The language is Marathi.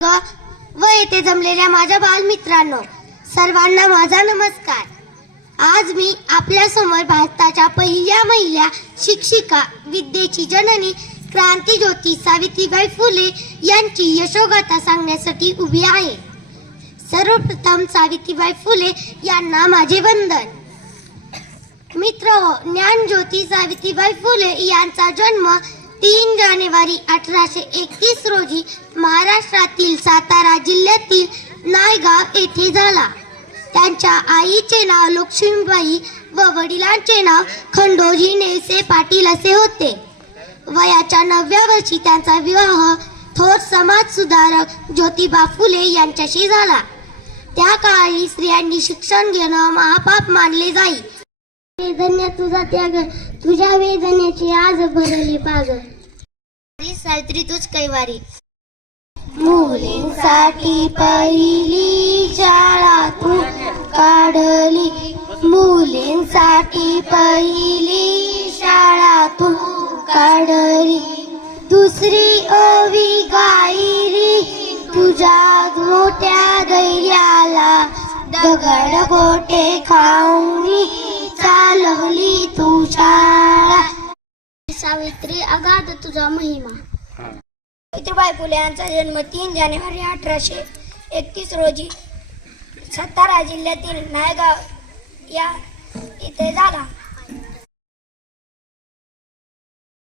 व येथे जमलेल्या माझ्या बालमित्रांनो सर्वांना माझा नमस्कार. आज मी आपल्यासमोर भारताच्या पहिल्या महिला शिक्षिका विद्येची जननी क्रांतीज्योती सावित्रीबाई फुले यांची यशोगाथा सांगण्यासाठी उभी आहे. सर्वप्रथम सावित्रीबाई फुले यांना माझे वंदन. मित्र हो ज्ञानज्योती सावित्रीबाई फुले यांचा जन्म तीन जानेवारी अठराशे एकतीस रोजी महाराष्ट्रातील सातारा जिल्ह्यातील नायगाव येथे झाला. त्यांच्या आईचे नाव लक्ष्मीबाई व वडिलांचे नाव खंडोजी नेसे पाटील असे होते. वयाच्या नवव्या वर्षी त्यांचा विवाह थोर समाज सुधारक ज्योतिबा फुले यांच्याशी झाला. त्या काळी स्त्रियांनी शिक्षण घेणं महापाप मानले जाई. वेदन्या तुझा त्याग तुझ्या वेदनेची आज भरली पाग. सावित्री तूच कैवारी. मुलींसाठी पहिली शाळा तू काढली. मुलींसाठी पहिली शाळा तू काढली. दुसरी ओवी गायली तुझ्या मोठ्या धैर्याला दगड गोटे खाऊनी. सावित्री अगाध तुझा महिमा. सावित्रीबाई फुले यांचा जन्म तीन जानेवारी अठराशे एकतीस रोजी सातारा जिल्ह्यातील नायगाव या इथे झाला.